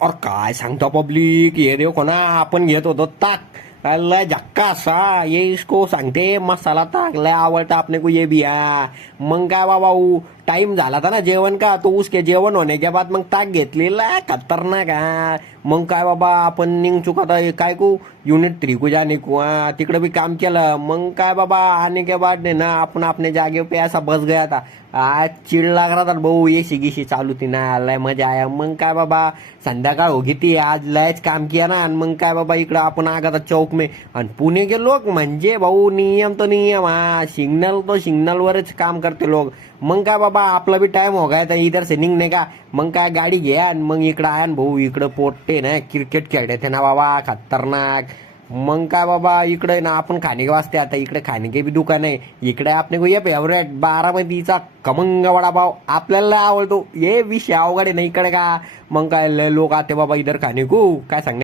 और काय सांगतो पब्लिक, ये देखो ना, आपण घेत होतो ताक, लय झक्कास हा, ये इसको सांगते मसाला ताक, लय आवडता आपने को ये भी हा. मग काय बाबा, टाइम झाला था ना जेवण का, तो उसके जेवण होने के बाद मग ताक घेतलेला खतरनाक हा. मग काय बाबा, आपण निघ चुका था काय को यूनिट 3 को जाने को, तिकडे भी काम केलं. मग काय बाबा, आने के बाद ना आपण अपने जागे पे ऐसा बस गया था. आज चिड लाग रहा था भाऊ, एसी गिशी चालू थी ना, लय मजा आया. मग काय बाबा, संध्याकाळ होगी ती, आज लयच काम किया ना. आणि मग काय बाबा, इकडं आपण आगा था चौक में. आणि पुणे के लोक म्हणजे भाऊ, नियम तो नियम हा, सिग्नल तो सिग्नल वरच काम करते लोक. मग काय बाबा, आपला भी टाइम हो गया था इधर से निघणे का. मग काय गाडी घ्या आणि मग इकडं आया ना भाऊ, इकडं पोट्टे ना क्रिकेट खेळते थे ना बाबा, खतरनाक. मग काय बाबा, इकडे ना आपण खाने के वास्ते आता, इकडे खाने के भी दुकान आहे. इकडे आपने को ये फेवरेट बारामतीचा खमंग वडापाव आपल्याला आवडतो. ये विषय अवघड आहे ना इकडे का. मग काय लोक आते बाबा इधर खाने को, काय सांगणे.